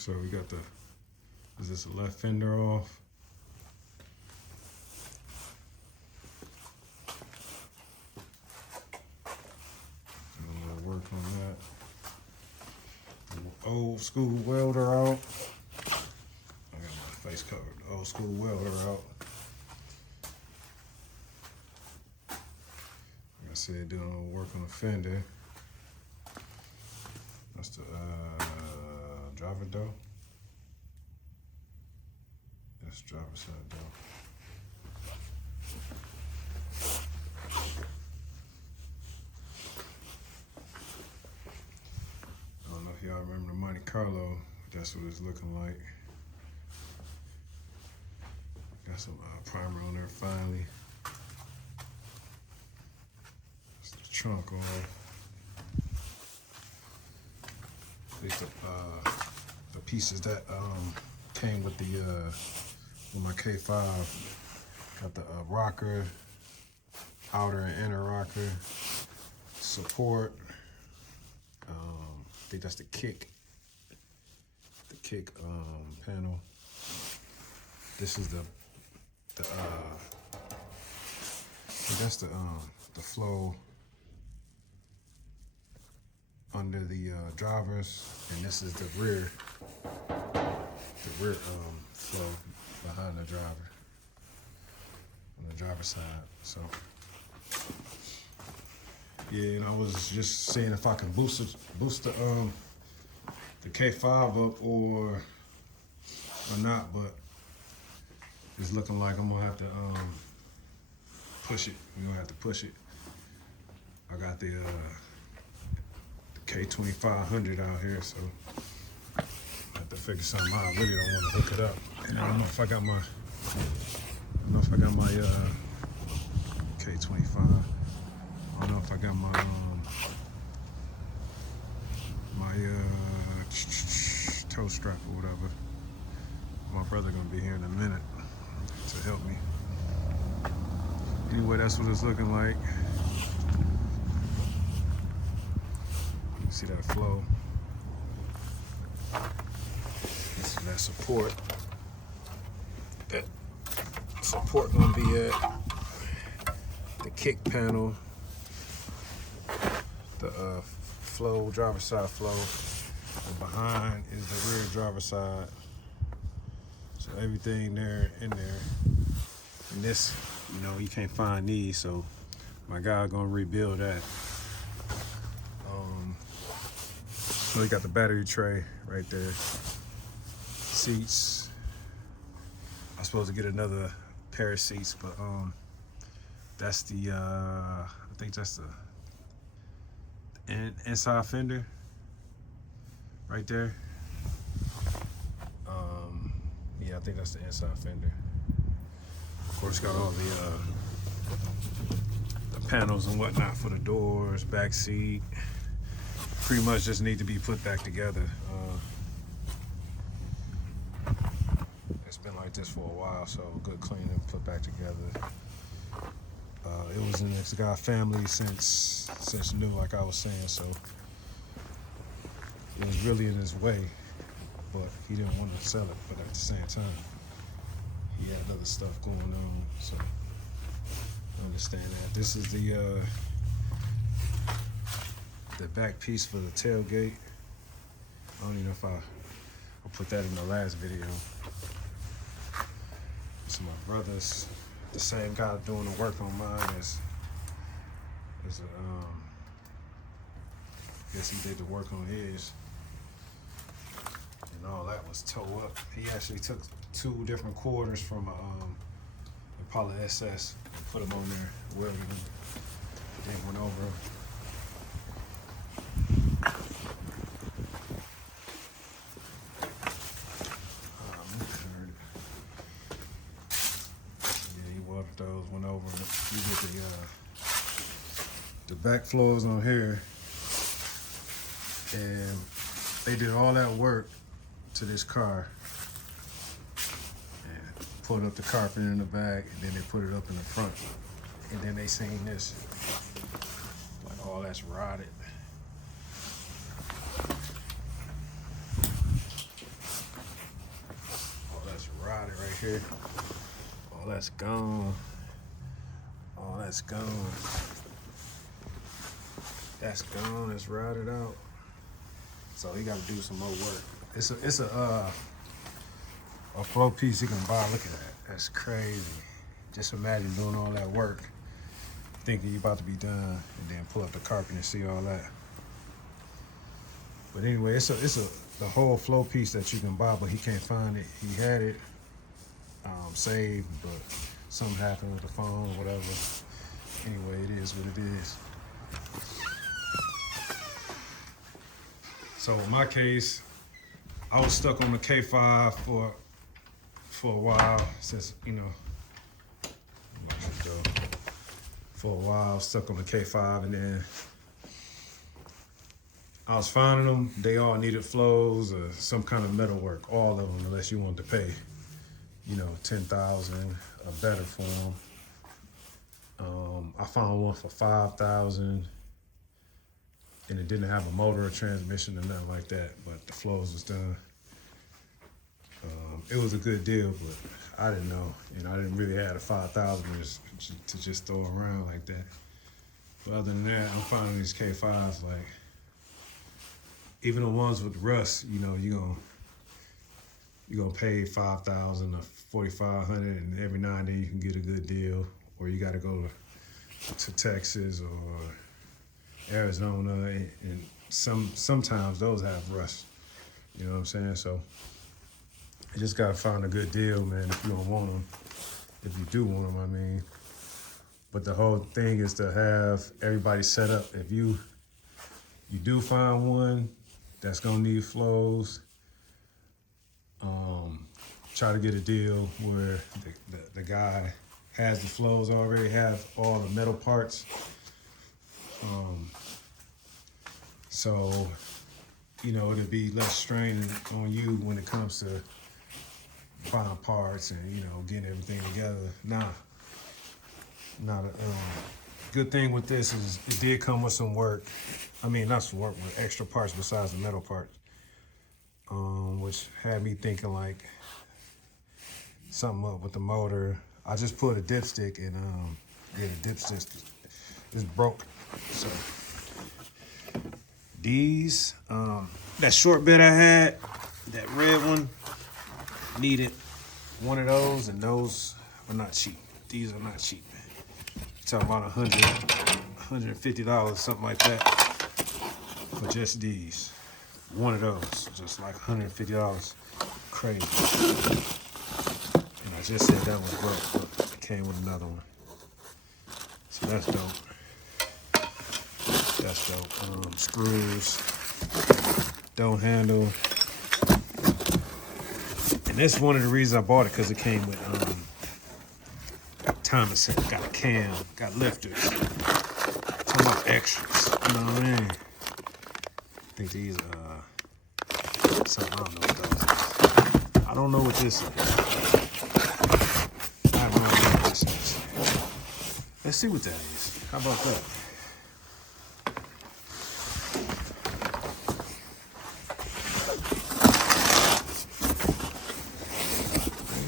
So we got the, is this the left fender off? Work on that. Old school welder out. I got my face covered. Old school welder out. Like I said, doing a little work on the fender. That's the driver door. That's driver side door. I don't know if y'all remember the Monte Carlo. That's what it's looking like. Got some primer on there finally. That's the trunk off. These the pieces that came with the with my K5. Got the rocker, outer and inner rocker, support. I think that's the kick panel. This is the that's the flow under the drivers, and this is the rear flow behind the driver on the driver's side. So yeah, and I was just seeing if I can boost the K5 up or not, but it's looking like I'm gonna have to push it. We're gonna have to push it. I got the K2500 out here, so I have to figure something out. I really don't want to hook it up. And I don't know if I got my K25. I don't know if I got my toe strap or whatever. My brother gonna be here in a minute to help me. Anyway, that's what it's looking like. See that flow? This is that support. That support gonna be at the kick panel, the flow, driver side flow, and behind is the rear driver side. So everything there in there. And this, you know, you can't find these, so my guy gonna rebuild that. So we got the battery tray right there. Seats. I'm supposed to get another pair of seats, but that's the I think that's the inside fender right there. Yeah, I think that's the inside fender. Of course, got all the panels and whatnot for the doors, back seat. Pretty much just need to be put back together. It's been like this for a while, so good cleaning, put back together. It was in this guy family since new, like I was saying, so it was really in his way, but he didn't want to sell it. But at the same time, he had other stuff going on, so I understand that. This is the back piece for the tailgate. I don't even know if I'll put that in the last video. It's my brother's, the same guy doing the work on mine as guess he did the work on his. And all that was towed up. He actually took 2 different quarters from a Impala SS and put them on there, welded them. Then went over. Those went over, and you get the back floors on here, and they did all that work to this car and put up the carpet in the back, and then they put it up in the front, and then they seen this, like all that's rotted. here. All that's gone. All that's gone. That's gone. It's routed out. So he got to do some more work. It's a flow piece he can buy. Look at that. That's crazy. Just imagine doing all that work, thinking you're about to be done, and then pull up the carpet and see all that. But anyway, it's the whole flow piece that you can buy, but he can't find it. He had it saved, but something happened with the phone, whatever. Anyway, it is what it is. So in my case, I was stuck on the K5 for a while, since, you know, for a while, stuck on the K5, and then I was finding them. They all needed flows or some kind of metal work, all of them, unless you wanted to pay, you know, $10,000 or better for them. I found one for $5,000, and it didn't have a motor or transmission or nothing like that, but the flows was done. It was a good deal, but I didn't know, and I didn't really have the $5,000 to just throw around like that. But other than that, I'm finding these K5s, like, even the ones with rust, you know, you're gonna pay $5,000 or $4,500, and every now and then you can get a good deal, or you got to go to Texas or Arizona, and sometimes those have rust. You know what I'm saying? So you just gotta find a good deal, man. If you don't want them, if you do want them, I mean. But the whole thing is to have everybody set up. If you do find one that's gonna need flows, try to get a deal where the guy has the flows already, have all the metal parts. So, you know, it'll be less strain on you when it comes to buying parts and, you know, getting everything together. Good thing with this is it did come with some work. I mean, not some work, with extra parts besides the metal parts, which had me thinking like something up with the motor. I just put a dipstick, and the dipstick is broke. So these, that short bit I had, that red one, needed one of those, and those are not cheap. These are not cheap. Talking about $100, $150, something like that, for just these. One of those, just like $150. Crazy. And I just said that was broke, but it came with another one. So that's dope. That's dope. Screws, don't handle. And that's one of the reasons I bought it, because it came with Thomas got a cam, got lifters. Talking about extras, you know what I mean? I think these are something, I don't know what those is. I don't know what this is. I have no idea what this is. Let's see what that is. How about that?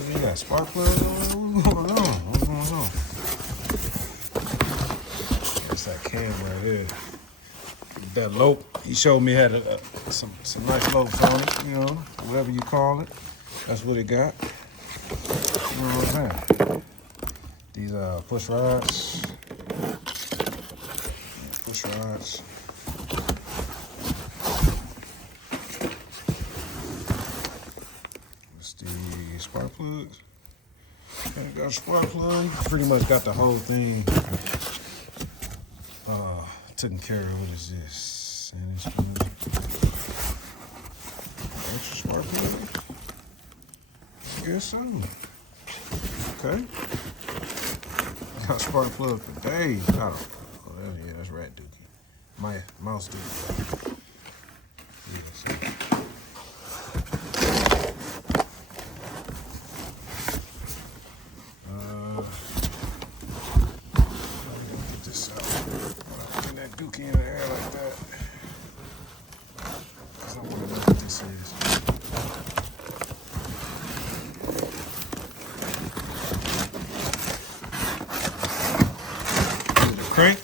You got spark plugs on? What's going on? What's going on? That's that cam right here. That lope, he showed me had some nice lopes on it, you know, whatever you call it. That's what it got. You know what I'm saying? These push rods. Push rods. It's the spark plugs. Okay, got a spark plug. Pretty much got the whole thing taken care of. What is this? Extra spark plug? I guess so. Okay. Got spark plug for days. I don't know. Oh, yeah, that's rat dookie. My mouse dookie. Yeah, so. Get this out. Get that dookie in the air like that. Because I want to know what this is. crank.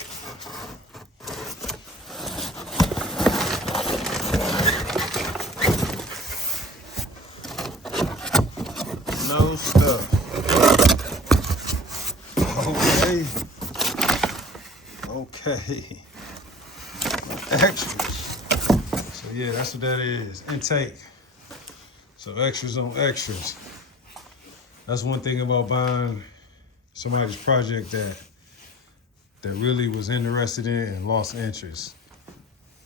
No stuff. Okay. Okay. Extras. So yeah, that's what that is. Intake. So extras on extras. That's one thing about buying somebody's project that really was interested in and lost interest.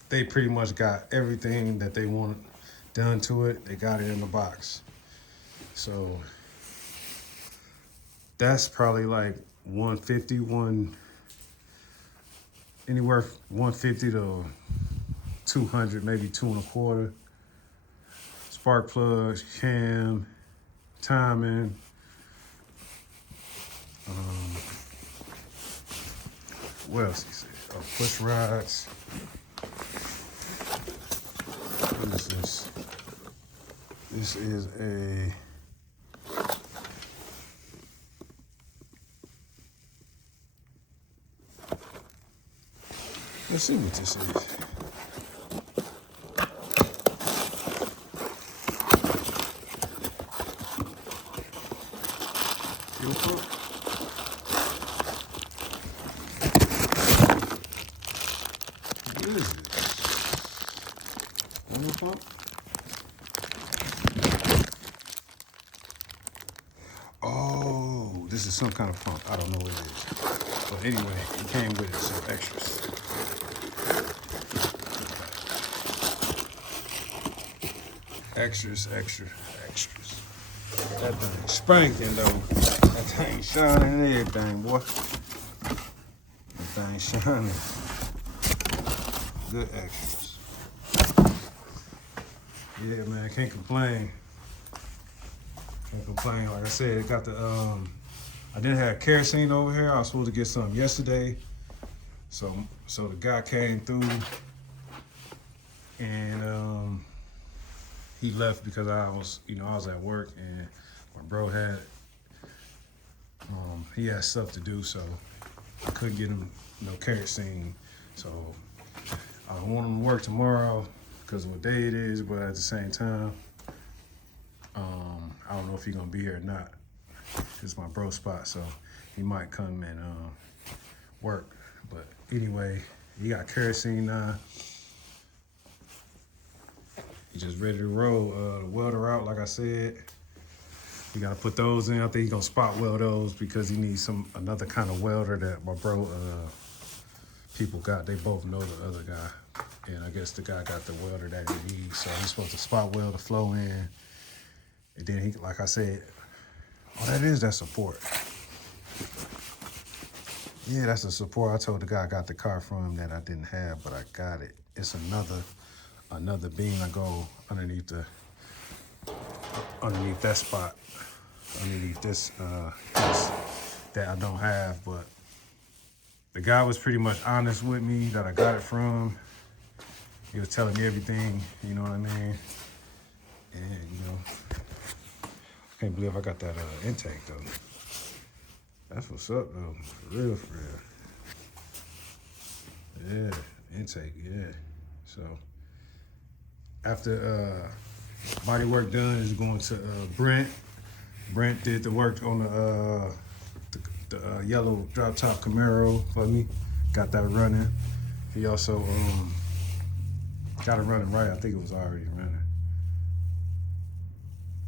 They pretty much got everything that they wanted done to it. They got it in the box. So that's probably like 150, anywhere 150 to 200, maybe 2.25. Spark plugs, cam, timing. What else he said? Oh, push rods. What is this? This is a let's see what this is. Fuel pump? What is it? Fuel pump? Oh, this is some kind of pump. I don't know what it is. But anyway, it came with it, so extras. Extras. That thing spanking though. That thing shining and everything, boy. That thing shining. Good extras. Yeah, man, can't complain. Like I said, it got the I didn't have kerosene over here. I was supposed to get some yesterday. So the guy came through and he left because I was at work and my bro had he had stuff to do, so I couldn't get him no kerosene. So I want him to work tomorrow because of what day it is, but at the same time, I don't know if he's gonna be here or not. It's my bro spot, so he might come and work. But anyway, he got kerosene now. He's just ready to roll. The welder out, like I said. We gotta put those in. I think he's gonna spot weld those because he needs another kind of welder that my bro people got. They both know the other guy. And I guess the guy got the welder that he needs. So he's supposed to spot weld the flow in. And then he, like I said, that support. Yeah, that's the support. I told the guy I got the car from him that I didn't have, but I got it. It's another beam I go underneath that spot, underneath this that I don't have. But the guy was pretty much honest with me that I got it from. He was telling me everything, you know what I mean? And I can't believe I got that intake though. That's what's up though, for real. Yeah, intake, yeah. So after body work done is going to Brent. Brent did the work on the yellow drop top Camaro for me. Got that running. He also got it running right. I think it was already running.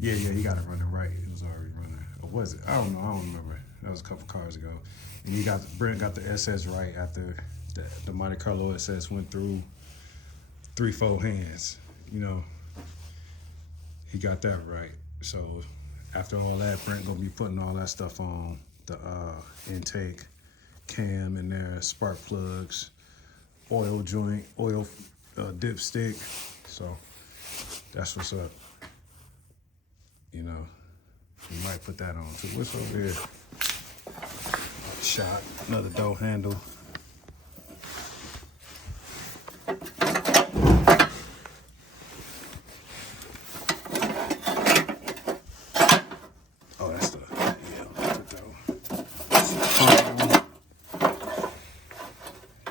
Yeah, he got it running right. It was already running. Or was it? I don't know. I don't remember. That was a couple cars ago. And Brent got the SS right after the Monte Carlo SS went through 3-4 hands. He got that right. So after all that, Brent gonna be putting all that stuff on the intake, cam in there, spark plugs, oil joint, oil dipstick. So that's what's up. You might put that on too. What's over here? Shot, another door handle. Oh, that's the, yeah,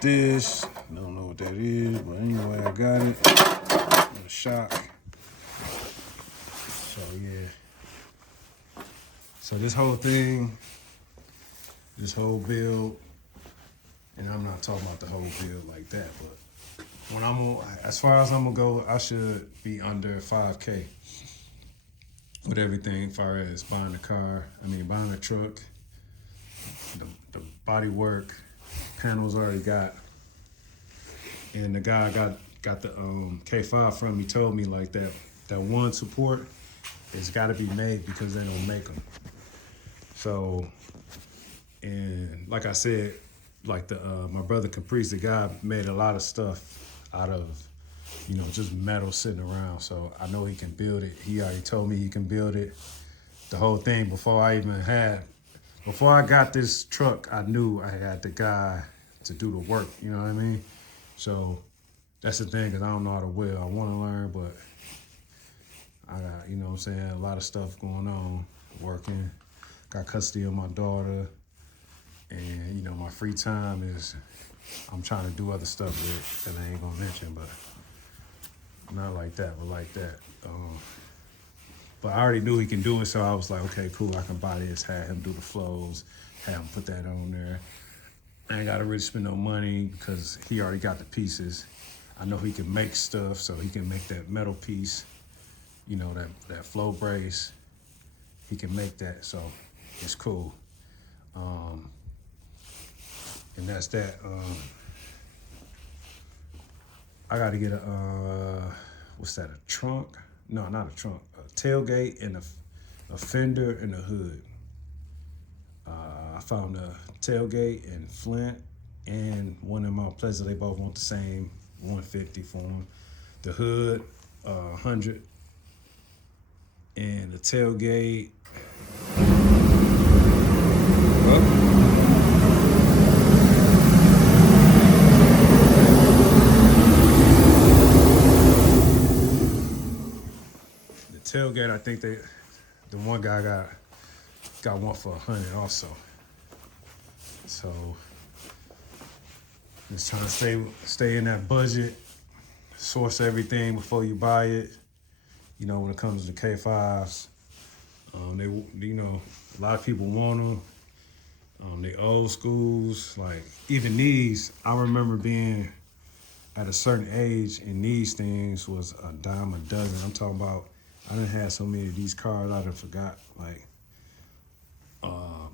this. Don't know what that is, but anyway, I got it. A shock. So yeah. So this whole thing, this whole build, and I'm not talking about the whole build like that, but when as far as I'm gonna go, I should be under 5K with everything, as far as buying a truck, the body work, panels already got, and the guy got the K5 from me, told me like that one support it's got to be made because they don't make them. So, and like I said, like my brother Caprice, the guy made a lot of stuff out of, just metal sitting around. So I know he can build it. He already told me he can build it. The whole thing before I got this truck, I knew I had the guy to do the work. You know what I mean? So that's the thing, because I don't know how to weld. I want to learn, but I got, a lot of stuff going on, working. Got custody of my daughter. And, my free time is, I'm trying to do other stuff with that I ain't gonna mention, but not like that, but like that. But I already knew he can do it, so I was like, okay, cool, I can buy this, have him do the flows, have him put that on there. I ain't gotta really spend no money because he already got the pieces. I know he can make stuff, so he can make that metal piece, that flow brace. He can make that, so it's cool. And that's that. I gotta get what's that, a trunk? No, not a trunk. A tailgate and a fender and a hood. I found a tailgate in Flint and one in Mount Pleasant. They both want the same 150 for them. The hood, 100. And the tailgate. Tailgate, I think the one guy got one for 100 also. So just trying to stay in that budget, source everything before you buy it. When it comes to the K5s, they a lot of people want them. They old schools, like even these. I remember being at a certain age, and these things was a dime a dozen. I'm talking about. I done had so many of these cars I done forgot. Like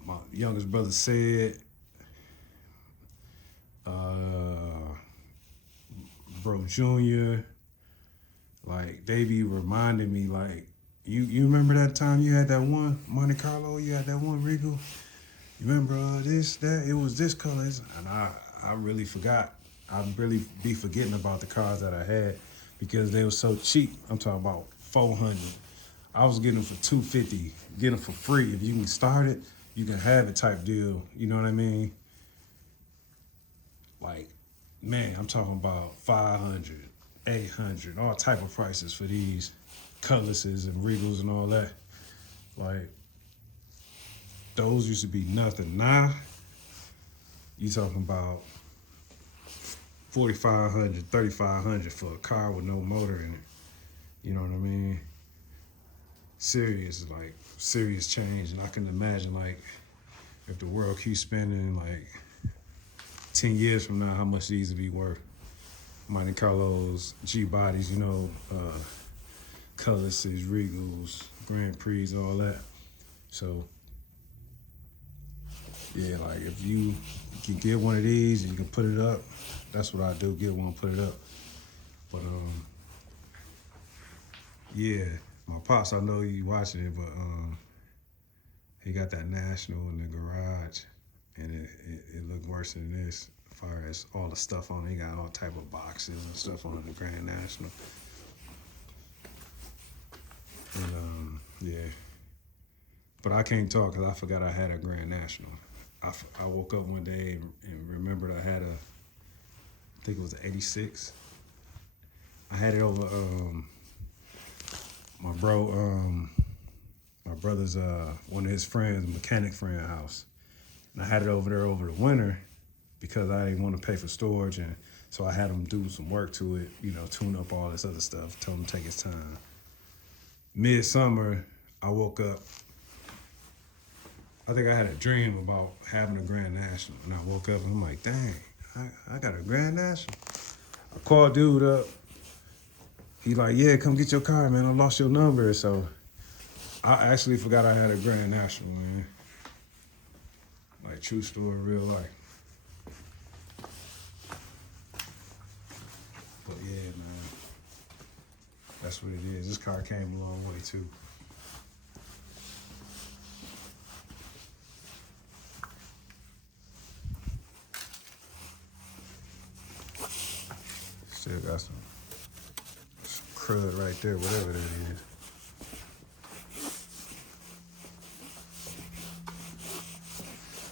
my youngest brother said, Bro Junior, like they be reminding me, like, you remember that time you had that one Monte Carlo, you had that one Regal? You remember this, that, it was this color? And I really forgot. I really be forgetting about the cars that I had because they were so cheap. I'm talking about 400. I was getting them for 250, getting them for free. If you can start it, you can have it type deal. You know what I mean? Like, man, I'm talking about 500, 800, all type of prices for these Cutlasses and Regals and all that. Like, those used to be nothing. Now, you talking about 4,500, 3,500 for a car with no motor in it. You know what I mean? Serious change. And I can imagine, like, if the world keeps spinning, like, 10 years from now, how much these would be worth. Monte Carlos, G-bodies, Cutlasses, Regals, Grand Prix, all that. So, yeah, like, if you can get one of these and you can put it up, that's what I do, get one, put it up. But, yeah, my pops, I know you watching it, but he got that National in the garage, and it looked worse than this as far as all the stuff on it. He got all type of boxes and stuff on the Grand National. And, yeah. But I can't talk because I forgot I had a Grand National. I woke up one day and remembered I had I think it was an 86. I had it over my brother's one of his friends, mechanic friend house. And I had it over there over the winter. because I didn't want to pay for storage, and so I had him do some work to it, tune up all this other stuff. Told him to take his time. Midsummer, I woke up. I think I had a dream about having a Grand National, and I woke up and I'm like, dang, I got a Grand National. I called dude up. He like, yeah, come get your car, man. I lost your number. So I actually forgot I had a Grand National, man. Like, true story, real life. But yeah, man, that's what it is. This car came a long way too. Still got some crud right there, whatever that is.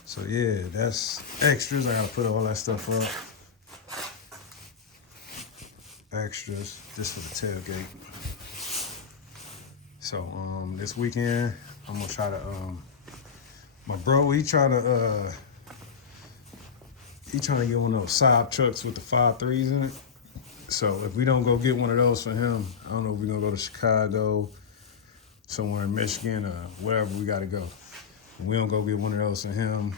So yeah, that's extras. I gotta put all that stuff up. Extras, this for the tailgate. So this weekend I'm gonna try to my bro he trying to get one of those Saab trucks with the 5.3s in it. So if we don't go get one of those for him, I don't know if we're gonna go to Chicago, somewhere in Michigan, or wherever we gotta go. If we don't go get one of those for him,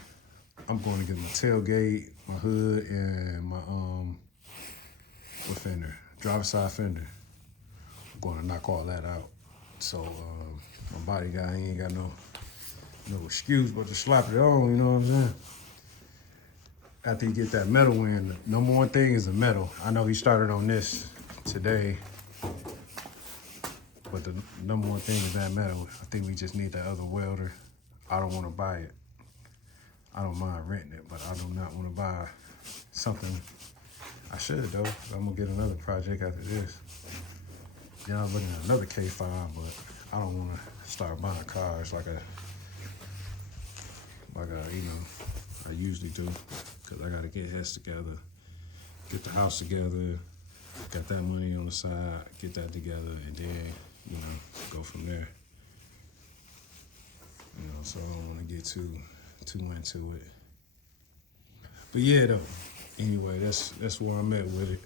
I'm going to get my tailgate, my hood, and my what fender? Driver side fender. I'm going to knock all that out. So my body guy, he ain't got no excuse but to slap it on, you know what I'm saying? After you get that metal in, the number one thing is the metal. I know he started on this today, but the number one thing is that metal. I think we just need that other welder. I don't want to buy it. I don't mind renting it, but I do not want to buy something. I should though. I'm gonna get another project after this. Then I'm looking at another K5, but I don't want to start buying cars like I usually do, because I got to get heads together, get the house together, got that money on the side, get that together, and then go from there. So I don't want to get too into it. But yeah, though. Anyway, that's where I'm at with it.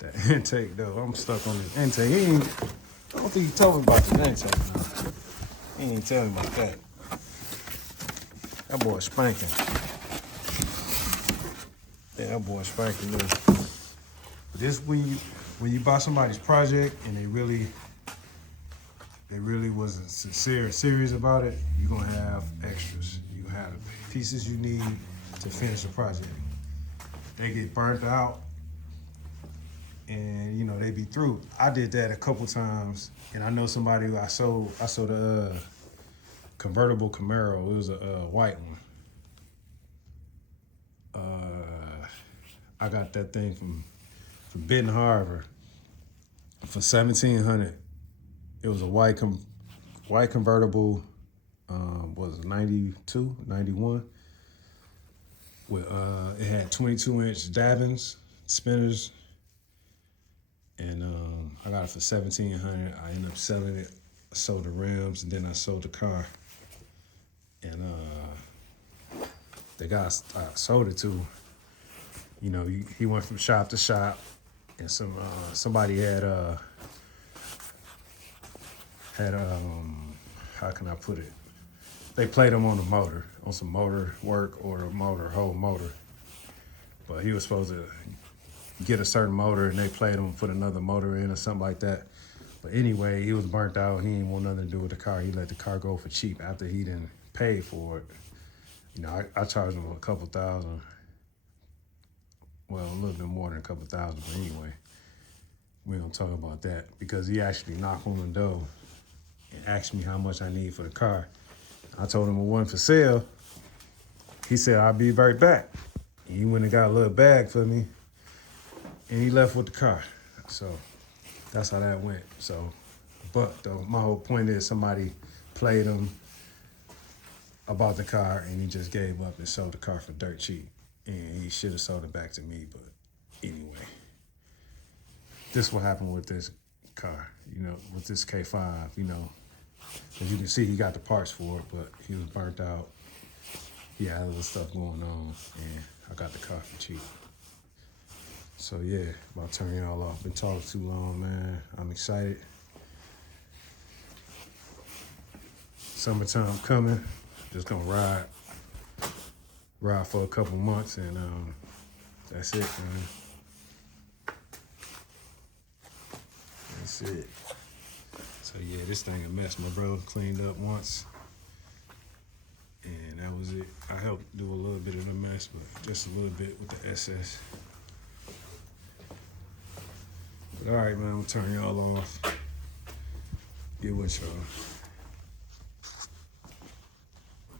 That intake, though, I'm stuck on this intake. I don't think he told me about the intake, no. He ain't tell me about that. That boy spanking. Yeah, that boy spanking. Look. This when you buy somebody's project and they really wasn't serious about it, you're gonna have extras. You have the pieces you need to finish the project. They get burnt out and they be through. I did that a couple times, and I know somebody who I sold a convertible Camaro. It was a white one. I got that thing from Benton Harbor for $1,700. It was a white convertible. Was it 92, 91? With it had 22-inch davins, spinners, and I got it for $1,700. I ended up selling it. I sold the rims, and then I sold the car. And the guy I sold it to, he went from shop to shop, and somebody had how can I put it? They played him on the motor, on some motor work or the whole motor. But he was supposed to get a certain motor, and they played him, put another motor in or something like that. But anyway, he was burnt out. He didn't want nothing to do with the car. He let the car go for cheap after he didn't pay for it. I charged him a couple thousand. Well, a little bit more than a couple thousand, but anyway, we don't talk about that, because he actually knocked on the door and asked me how much I need for the car. I told him it wasn't for sale. He said, I'll be right back. And he went and got a little bag for me, and he left with the car. So that's how that went. So, but though, my whole point is somebody played him about the car, and he just gave up and sold the car for dirt cheap. And he should have sold it back to me, but anyway. This will happen with this car, with this K5, As you can see, he got the parts for it, but he was burnt out. he had other stuff going on, and I got the car for cheap. So yeah, about to turn y'all off. Been talking too long, man. I'm excited. Summertime coming. Just gonna ride for a couple months, and that's it, man. That's it. So yeah, this thing a mess. My brother cleaned up once, and that was it. I helped do a little bit of the mess, but just a little bit with the SS. But all right, man, I'm gonna turn y'all off. Get with y'all.